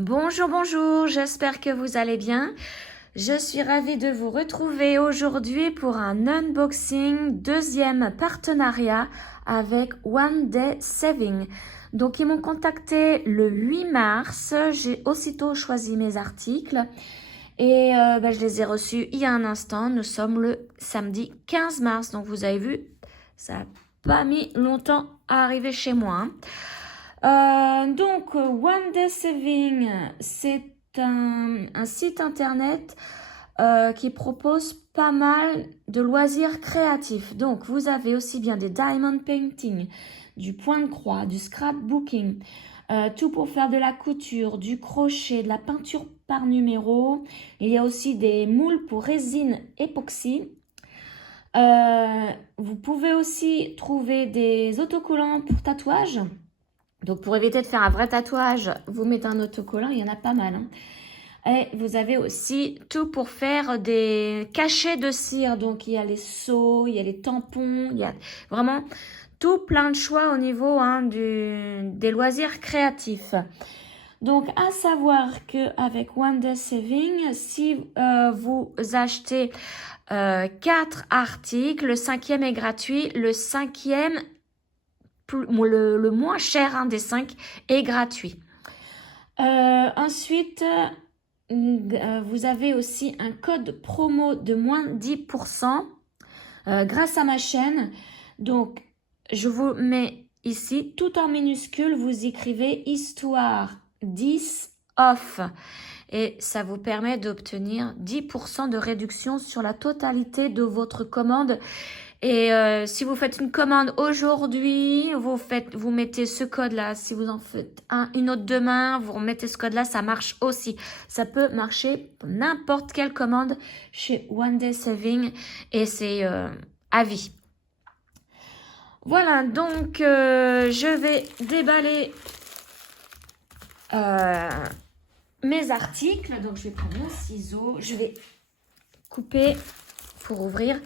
Bonjour, bonjour, j'espère que vous allez bien. Je suis ravie de vous retrouver aujourd'hui pour un unboxing, deuxième partenariat avec One Day Saving. Donc ils m'ont contacté le 8 mars, j'ai aussitôt choisi mes articles et je les ai reçus il y a un instant. Nous sommes le samedi 15 mars, donc vous avez vu, ça n'a pas mis longtemps à arriver chez moi. Donc, One Day Saving, c'est un site internet qui propose pas mal de loisirs créatifs. Donc, vous avez aussi bien des diamond painting, du point de croix, du scrapbooking, tout pour faire de la couture, du crochet, de la peinture par numéro. Il y a aussi des moules pour résine époxy. Vous pouvez aussi trouver des autocollants pour tatouage. Donc, pour éviter de faire un vrai tatouage, vous mettez un autocollant, il y en a pas mal. Et vous avez aussi tout pour faire des cachets de cire. Donc, il y a les seaux, il y a les tampons, il y a vraiment tout plein de choix au niveau des loisirs créatifs. Donc, à savoir qu'avec One Day Saving, si vous achetez 4 articles, le 5e est gratuit, le 5e le moins cher des 5 est gratuit. Ensuite, vous avez aussi un code promo de moins 10% grâce à ma chaîne. Donc, je vous mets ici, tout en minuscule, vous écrivez Histoire 10 off. Et ça vous permet d'obtenir 10% de réduction sur la totalité de votre commande. Et si vous faites une commande aujourd'hui, vous mettez ce code-là. Si vous en faites une autre demain, vous remettez ce code-là, ça marche aussi. Ça peut marcher pour n'importe quelle commande chez One Day Saving et c'est à vie. Voilà, donc je vais déballer mes articles. Donc je vais prendre mon ciseau, je vais couper pour ouvrir.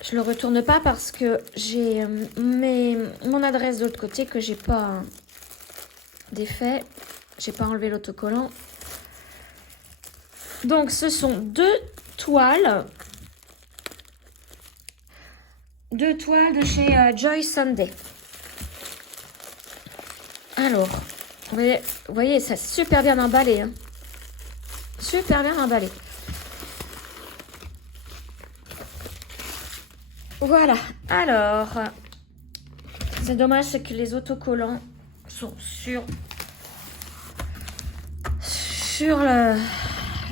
Je le retourne pas parce que j'ai mon adresse de l'autre côté que j'ai pas défait. J'ai pas enlevé l'autocollant. Donc ce sont deux toiles. Deux toiles de chez Joy Sunday. Alors, vous voyez, ça super bien emballé. Hein. Super bien emballé. Voilà, alors, c'est dommage, c'est que les autocollants sont sur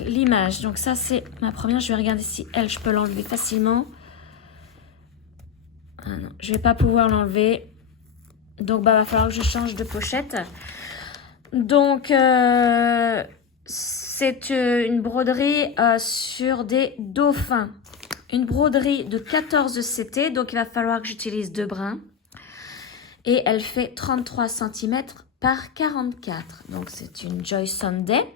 l'image. Donc ça, c'est ma première. Je vais regarder si elle, je peux l'enlever facilement. Ah non, je vais pas pouvoir l'enlever. Donc, va falloir que je change de pochette. Donc, c'est une broderie sur des dauphins. Une broderie de 14 CT, donc il va falloir que j'utilise 2 brins. Et elle fait 33 cm par 44. Donc c'est une Joy Sunday.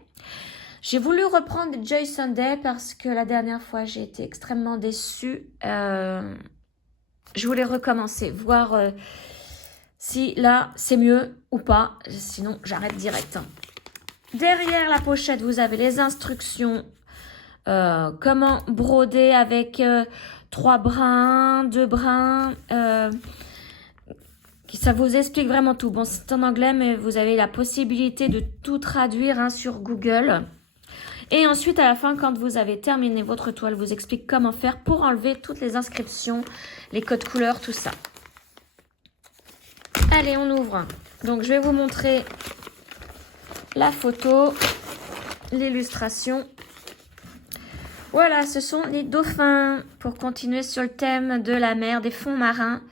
J'ai voulu reprendre des Joy Sunday parce que la dernière fois j'ai été extrêmement déçue. Je voulais recommencer, voir si là c'est mieux ou pas. Sinon j'arrête direct. Derrière la pochette, vous avez les instructions. Comment broder avec 3 brins, 2 brins. Ça vous explique vraiment tout. Bon, c'est en anglais, mais vous avez la possibilité de tout traduire sur Google. Et ensuite, à la fin, quand vous avez terminé votre toile, vous explique comment faire pour enlever toutes les inscriptions, les codes couleurs, tout ça. Allez, on ouvre. Donc, je vais vous montrer la photo, l'illustration. Voilà, ce sont les dauphins. Pour continuer sur le thème de la mer, des fonds marins,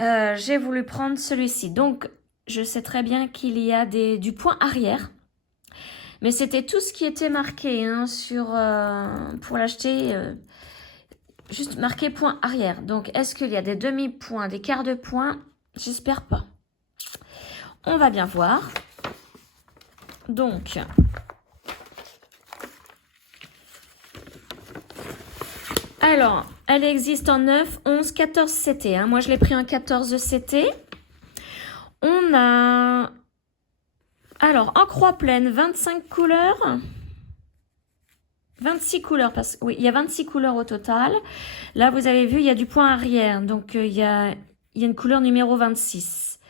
j'ai voulu prendre celui-ci. Donc, je sais très bien qu'il y a du point arrière. Mais c'était tout ce qui était marqué pour l'acheter. Juste marqué point arrière. Donc, est-ce qu'il y a des demi-points, des quarts de point? J'espère pas. On va bien voir. Donc... Alors, elle existe en 9, 11, 14 CT. Moi, je l'ai pris en 14 CT. On a Alors, en croix pleine, 25 couleurs. 26 couleurs, parce que oui, il y a 26 couleurs au total. Là, vous avez vu, il y a du point arrière. Donc, il y a une couleur numéro 26.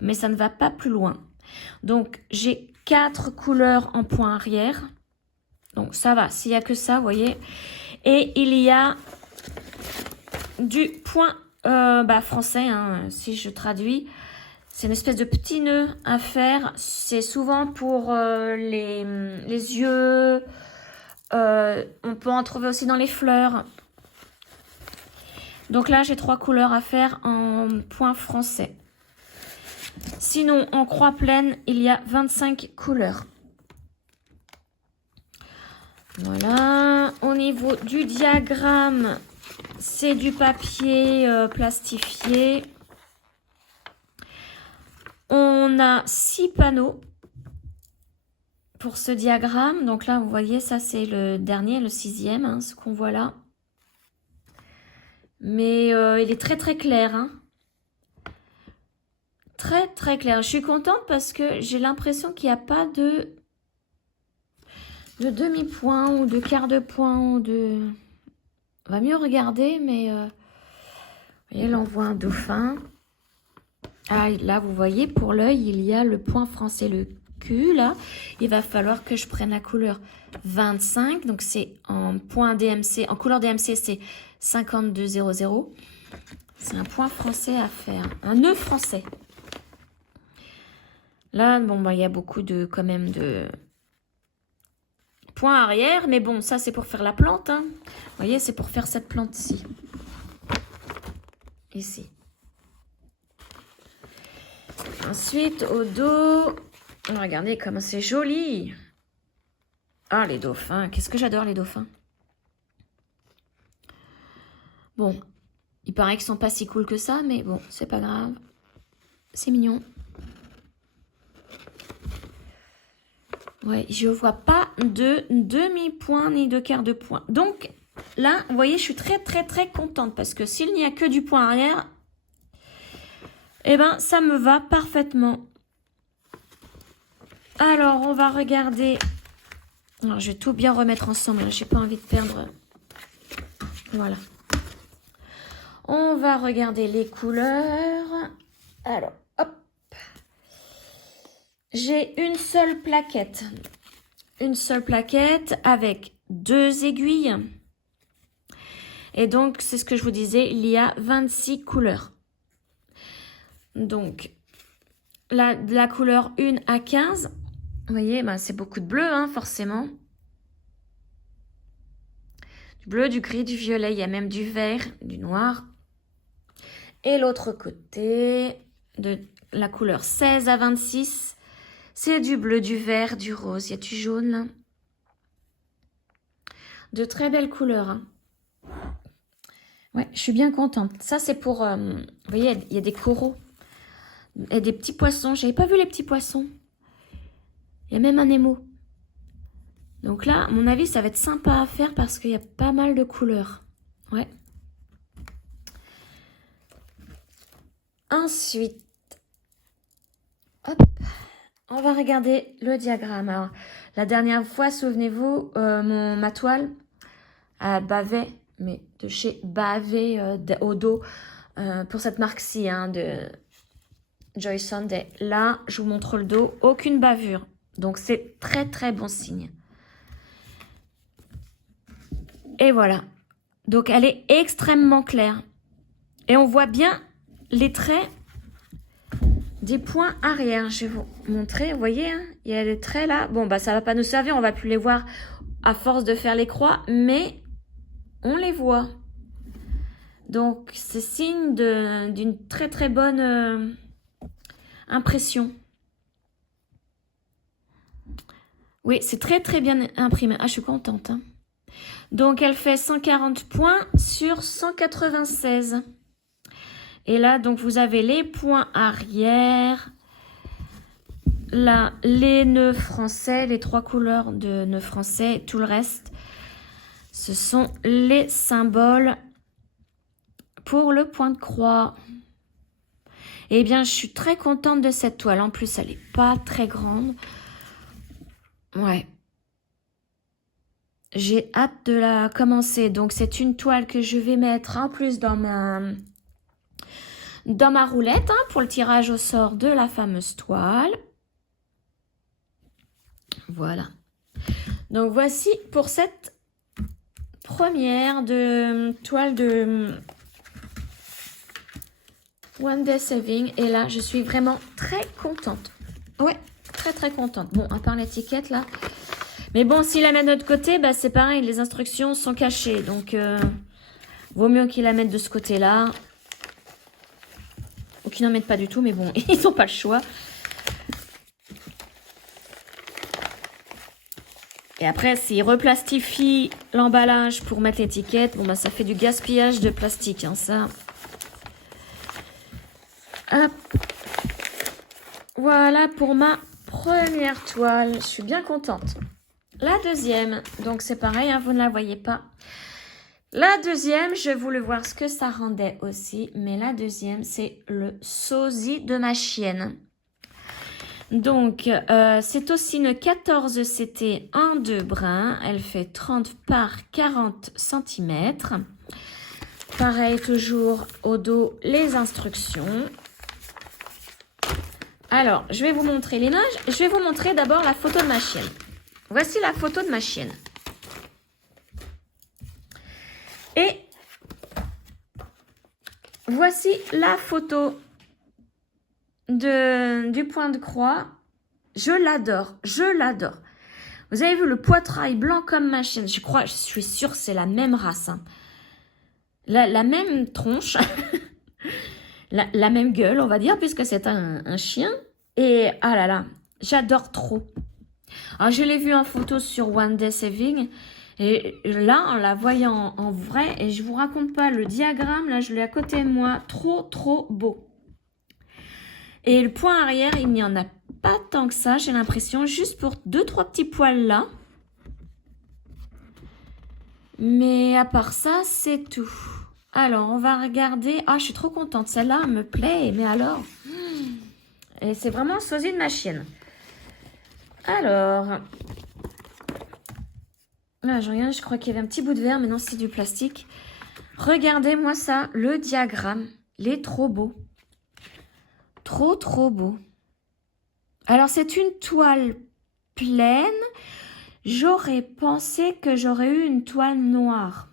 Mais ça ne va pas plus loin. Donc, j'ai 4 couleurs en point arrière. Donc, ça va. S'il n'y a que ça, vous voyez. Et il y a du point français, hein, si je traduis. C'est une espèce de petit nœud à faire. C'est souvent pour les yeux. On peut en trouver aussi dans les fleurs. Donc là, j'ai 3 couleurs à faire en point français. Sinon, en croix pleine, il y a 25 couleurs. Voilà. Au niveau du diagramme, c'est du papier plastifié. On a 6 panneaux pour ce diagramme. Donc là, vous voyez, ça c'est le dernier, le 6e, hein, ce qu'on voit là. Mais il est très très clair. Hein. Très très clair. Je suis contente parce que j'ai l'impression qu'il n'y a pas de demi-point ou de quart de point ou de... On va mieux regarder, mais... vous voyez, là on voit un dauphin. Ah, là vous voyez, pour l'œil, il y a le point français, le Q, là. Il va falloir que je prenne la couleur 25. Donc c'est en point DMC, en couleur DMC, c'est 5200. C'est un point français à faire. Un nœud français. Là, bon, bah, il y a beaucoup de, quand même, de points arrière. Mais bon, ça, c'est pour faire la plante. Hein. Vous voyez, c'est pour faire cette plante-ci. Ici. Ensuite, au dos, regardez comme c'est joli. Ah, les dauphins. Qu'est-ce que j'adore, les dauphins. Bon, il paraît qu'ils sont pas si cool que ça, mais bon, c'est pas grave. C'est mignon. Ouais, je vois pas de demi-point ni de quart de point. Donc, là, vous voyez, je suis très, très, très contente parce que s'il n'y a que du point arrière, eh ben, ça me va parfaitement. Alors, on va regarder. Alors, je vais tout bien remettre ensemble. Je n'ai pas envie de perdre. Voilà. On va regarder les couleurs. Alors, hop. J'ai une seule plaquette. Une seule plaquette avec 2 aiguilles. Et donc, c'est ce que je vous disais, il y a 26 couleurs. Donc, la couleur 1 à 15, vous voyez, bah, c'est beaucoup de bleu, hein, forcément. Du bleu, du gris, du violet, il y a même du vert, du noir. Et l'autre côté, de la couleur 16 à 26, c'est du bleu, du vert, du rose, il y a du jaune, là. De très belles couleurs, hein. Ouais, je suis bien contente. Ça, c'est pour... vous voyez, il y a des coraux. Et des petits poissons. J'avais pas vu les petits poissons. Il y a même un émo. Donc là, à mon avis, ça va être sympa à faire parce qu'il y a pas mal de couleurs. Ouais. Ensuite, hop, on va regarder le diagramme. Alors, la dernière fois, souvenez-vous, ma toile bavait, mais de chez Bavé au dos, pour cette marque-ci, hein, de Joy Sunday. Là, je vous montre le dos, aucune bavure. Donc, c'est très, très bon signe. Et voilà. Donc, elle est extrêmement claire. Et on voit bien les traits des points arrière. Je vais vous montrer, vous voyez, hein, il y a des traits là. Bon, bah, ça va pas nous servir, on va plus les voir à force de faire les croix, mais on les voit. Donc, c'est signe d'une très, très bonne... impression. Oui, c'est très très bien imprimé. Ah, je suis contente. Hein. Donc, elle fait 140 points sur 196. Et là, donc, vous avez les points arrière. Là, les nœuds français, les 3 couleurs de nœuds français. Tout le reste, ce sont les symboles pour le point de croix. Eh bien, je suis très contente de cette toile. En plus, elle n'est pas très grande. Ouais. J'ai hâte de la commencer. Donc, c'est une toile que je vais mettre en plus dans ma roulette hein, pour le tirage au sort de la fameuse toile. Voilà. Donc, voici pour cette première toile de One Day Saving. Et là, je suis vraiment très contente. Ouais, très très contente. Bon, à part l'étiquette là. Mais bon, s'il la met de l'autre côté, bah, c'est pareil, les instructions sont cachées. Donc, vaut mieux qu'ils la mettent de ce côté-là. Ou qu'ils n'en mettent pas du tout, mais bon, ils n'ont pas le choix. Et après, s'ils replastifient l'emballage pour mettre l'étiquette, bon, bah, ça fait du gaspillage de plastique, hein, ça. Hop. Voilà pour ma première toile. Je suis bien contente. La deuxième, donc c'est pareil, hein, vous ne la voyez pas. La deuxième, je voulais voir ce que ça rendait aussi. Mais la deuxième, c'est le sosie de ma chienne. Donc, c'est aussi une 14 CT en 2 brins. Elle fait 30 par 40 cm. Pareil, toujours au dos, les instructions. Alors, je vais vous montrer l'image. Je vais vous montrer d'abord la photo de ma chienne. Voici la photo de ma chienne. Et voici la photo du point de croix. Je l'adore, je l'adore. Vous avez vu le poitrail blanc comme ma chienne. Je suis sûre que c'est la même race. Hein. La même tronche. la même gueule, on va dire, puisque c'est un chien. Et ah là là, j'adore trop. Alors, je l'ai vu en photo sur One Day Saving. Et là, en la voyant en vrai, et je vous raconte pas le diagramme, là, je l'ai à côté de moi. Trop, trop beau. Et le point arrière, il n'y en a pas tant que ça, j'ai l'impression. Juste pour 2-3 petits poils là. Mais à part ça, c'est tout. Alors, on va regarder. Ah, je suis trop contente. Celle-là, elle me plaît. Mais alors... Et c'est vraiment le sosie de ma chienne. Alors... Là, je regarde, je crois qu'il y avait un petit bout de verre, mais non, c'est du plastique. Regardez-moi ça, le diagramme. Il est trop beau. Trop, trop beau. Alors, c'est une toile pleine. J'aurais pensé que j'aurais eu une toile noire.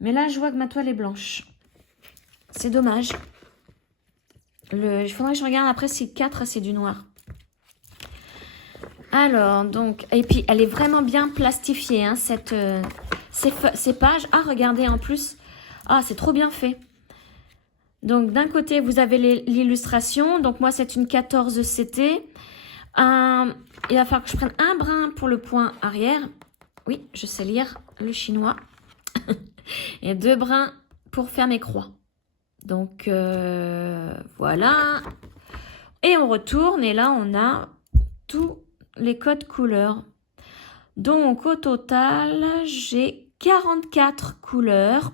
Mais là, je vois que ma toile est blanche. C'est dommage. Il faudrait que je regarde après si 4, c'est du noir. Alors, donc... Et puis, elle est vraiment bien plastifiée, hein, ces pages. Ah, regardez, en plus. Ah, c'est trop bien fait. Donc, d'un côté, vous avez l'illustration. Donc, moi, c'est une 14 CT. Il va falloir que je prenne un brin pour le point arrière. Oui, je sais lire le chinois. Et 2 brins pour faire mes croix. Donc, voilà. Et on retourne. Et là, on a tous les codes couleurs. Donc, au total, j'ai 44 couleurs.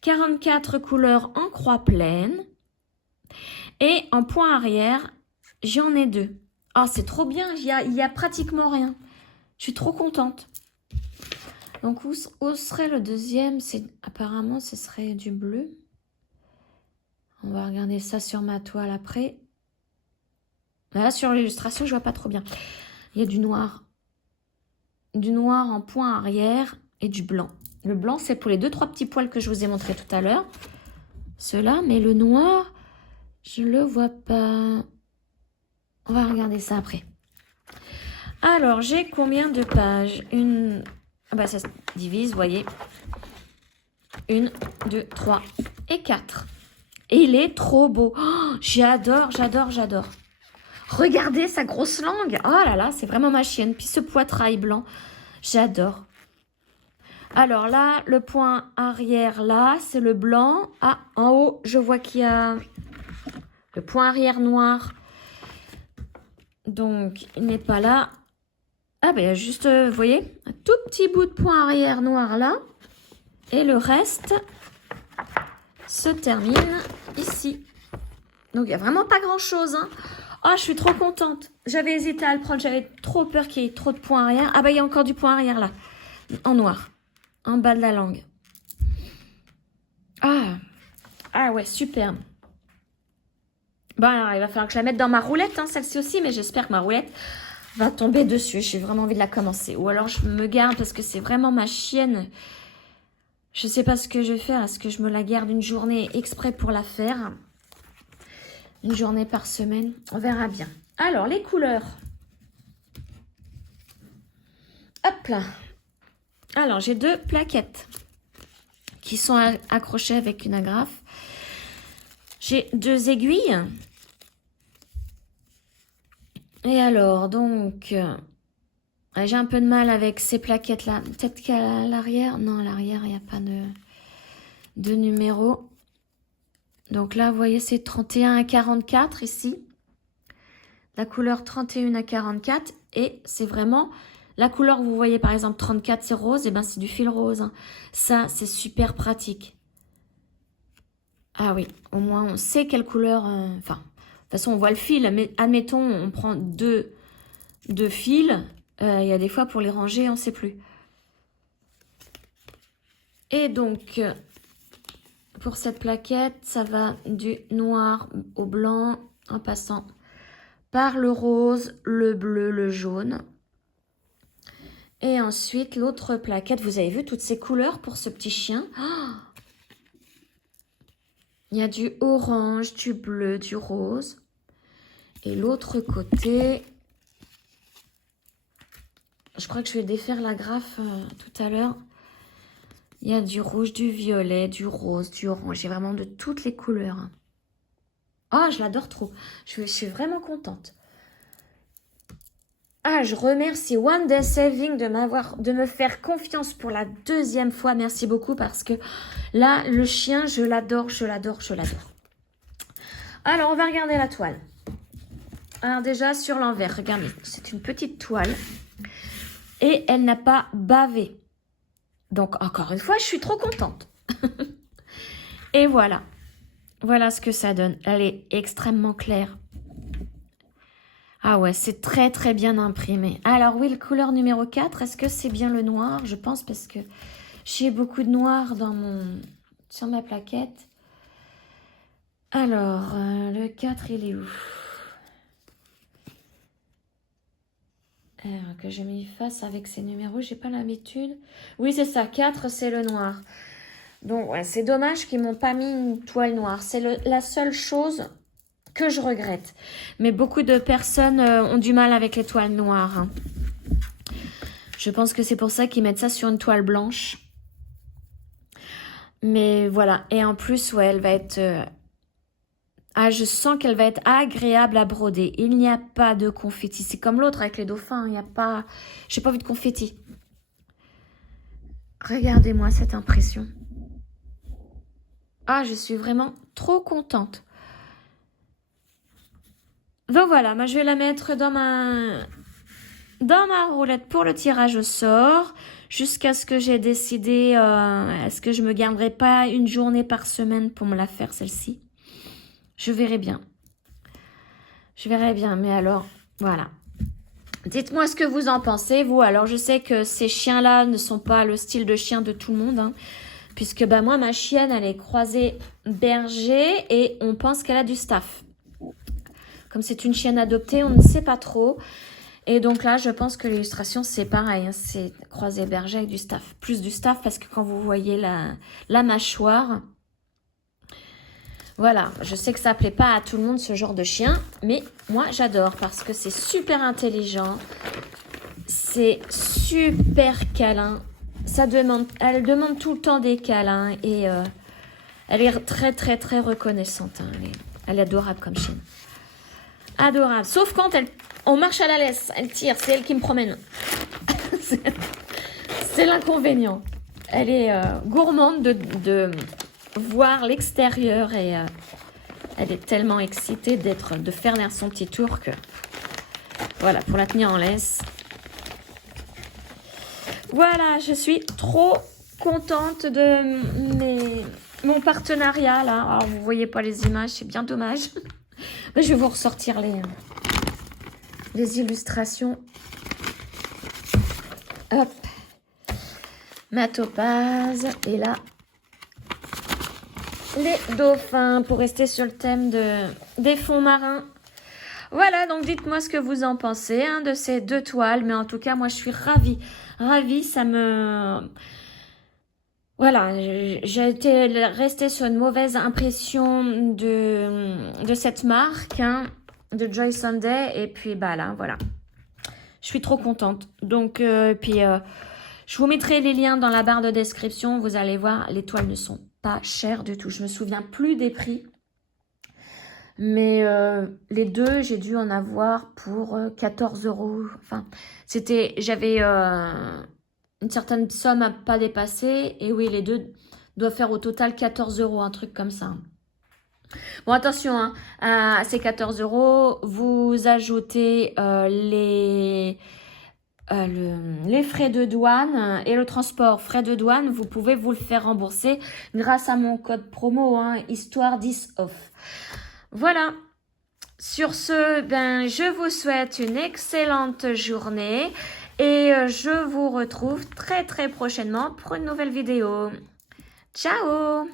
44 couleurs en croix pleine. Et en point arrière, j'en ai 2. Ah, c'est trop bien. Il y a pratiquement rien. Je suis trop contente. Donc, où serait le deuxième? Apparemment, ce serait du bleu. On va regarder ça sur ma toile après. Là, sur l'illustration, je vois pas trop bien. Il y a du noir. Du noir en point arrière et du blanc. Le blanc, c'est pour les 2-3 petits poils que je vous ai montré tout à l'heure. Ceux-là, mais le noir, je le vois pas. On va regarder ça après. Alors, j'ai combien de pages? Ah bah, ça se divise, vous voyez. 1, 2, 3 et 4. Et il est trop beau. Oh, j'adore, j'adore, j'adore. Regardez sa grosse langue. Oh là là, c'est vraiment ma chienne. Puis ce poitrail blanc, j'adore. Alors là, le point arrière là, c'est le blanc. Ah, en haut, je vois qu'il y a le point arrière noir. Donc, il n'est pas là. Ah ben, juste, vous voyez, un tout petit bout de point arrière noir là. Et le reste se termine ici. Donc, il n'y a vraiment pas grand-chose. Hein. Oh, je suis trop contente. J'avais hésité à le prendre. J'avais trop peur qu'il y ait trop de points arrière. Ah bah, il y a encore du point arrière là. En noir. En bas de la langue. Ah ouais, superbe. Bon, alors, il va falloir que je la mette dans ma roulette, hein, celle-ci aussi. Mais j'espère que ma roulette va tomber dessus. J'ai vraiment envie de la commencer. Ou alors, je me garde parce que c'est vraiment ma chienne. Je ne sais pas ce que je vais faire. Est-ce que je me la garde une journée exprès pour la faire? Une journée par semaine, on verra bien. Alors, les couleurs. Hop là. Alors, j'ai 2 plaquettes qui sont accrochées avec une agrafe. J'ai 2 aiguilles. Et alors, donc, j'ai un peu de mal avec ces plaquettes-là. Peut-être qu'à l'arrière, non, à l'arrière, il n'y a pas de numéro. Donc là, vous voyez, c'est 31 à 44 ici. La couleur 31 à 44. Et c'est vraiment la couleur que vous voyez, par exemple, 34, c'est rose. Et bien, c'est du fil rose. Hein. Ça, c'est super pratique. Ah oui, au moins, on sait quelle couleur... Enfin, de toute façon, on voit le fil. Mais admettons, on prend deux fils. Il y a des fois, pour les ranger, on ne sait plus. Et donc... Pour cette plaquette, ça va du noir au blanc en passant par le rose, le bleu, le jaune. Et ensuite, l'autre plaquette, vous avez vu toutes ces couleurs pour ce petit chien. Oh, il y a du orange, du bleu, du rose. Et l'autre côté, je crois que je vais défaire l'agrafe tout à l'heure. Il y a du rouge, du violet, du rose, du orange. J'ai vraiment de toutes les couleurs. Ah, je l'adore trop. Je suis vraiment contente. Ah, je remercie One Day Saving de me faire confiance pour la 2e fois. Merci beaucoup parce que là, le chien, je l'adore, je l'adore, je l'adore. Alors, on va regarder la toile. Alors déjà, sur l'envers, regardez, c'est une petite toile. Et elle n'a pas bavé. Donc, encore une fois, je suis trop contente. Et voilà. Voilà ce que ça donne. Elle est extrêmement claire. Ah ouais, c'est très, très bien imprimé. Alors oui, le couleur numéro 4, est-ce que c'est bien le noir? Je pense parce que j'ai beaucoup de noir sur ma plaquette. Alors, le 4, il est où? Alors, que je m'y fasse avec ces numéros, j'ai pas l'habitude. Oui, c'est ça, 4, c'est le noir. Donc, ouais, c'est dommage qu'ils m'ont pas mis une toile noire. C'est la seule chose que je regrette. Mais beaucoup de personnes ont du mal avec les toiles noires. Hein. Je pense que c'est pour ça qu'ils mettent ça sur une toile blanche. Mais voilà. Et en plus, ouais, elle va être... Ah, je sens qu'elle va être agréable à broder. Il n'y a pas de confetti. C'est comme l'autre avec les dauphins. Il n'y a pas... J'ai pas vu de confetti. Regardez-moi cette impression. Ah, je suis vraiment trop contente. Donc voilà, moi je vais la mettre dans ma roulette pour le tirage au sort. Jusqu'à ce que j'ai décidé, est-ce que je me garderai pas une journée par semaine pour me la faire celle-ci. Je verrai bien. Je verrai bien, mais alors, voilà. Dites-moi ce que vous en pensez, vous. Alors, je sais que ces chiens-là ne sont pas le style de chien de tout le monde, hein, puisque bah, moi, ma chienne, elle est croisée berger et on pense qu'elle a du staff. Comme c'est une chienne adoptée, on ne sait pas trop. Et donc là, je pense que l'illustration, c'est pareil. Hein, c'est croisé berger avec du staff. Plus du staff parce que quand vous voyez la mâchoire... Voilà, je sais que ça ne plaît pas à tout le monde ce genre de chien, mais moi j'adore parce que c'est super intelligent, c'est super câlin, elle demande tout le temps des câlins et elle est très très très reconnaissante, hein. Elle est adorable comme chienne. Adorable, sauf quand on marche à la laisse, elle tire, c'est elle qui me promène. C'est l'inconvénient. Elle est gourmande de voir l'extérieur et elle est tellement excitée de faire son petit tour que voilà, pour la tenir en laisse. Voilà, je suis trop contente de mon partenariat là. Alors, vous voyez pas les images, c'est bien dommage. Mais je vais vous ressortir les illustrations. Hop. Ma topaz. Et là, les dauphins pour rester sur le thème des fonds marins. Voilà, donc dites-moi ce que vous en pensez hein, de ces deux toiles. Mais en tout cas, moi, je suis ravie. Ravie, ça me... Voilà, j'ai été restée sur une mauvaise impression de cette marque, hein, de Joy Sunday. Et puis, bah là, voilà. Je suis trop contente. Donc, je vous mettrai les liens dans la barre de description. Vous allez voir, les toiles ne sont pas chères du tout. Je me souviens plus des prix. Mais les deux, j'ai dû en avoir pour 14 €. Enfin, j'avais une certaine somme à pas dépasser. Et oui, les deux doivent faire au total 14 €, un truc comme ça. Bon, attention, hein, à ces 14 €, vous ajoutez les frais de douane et le transport. Frais de douane, vous pouvez vous le faire rembourser grâce à mon code promo, hein, histoire 10 off. Voilà. Sur ce, ben, je vous souhaite une excellente journée et je vous retrouve très très prochainement pour une nouvelle vidéo. Ciao!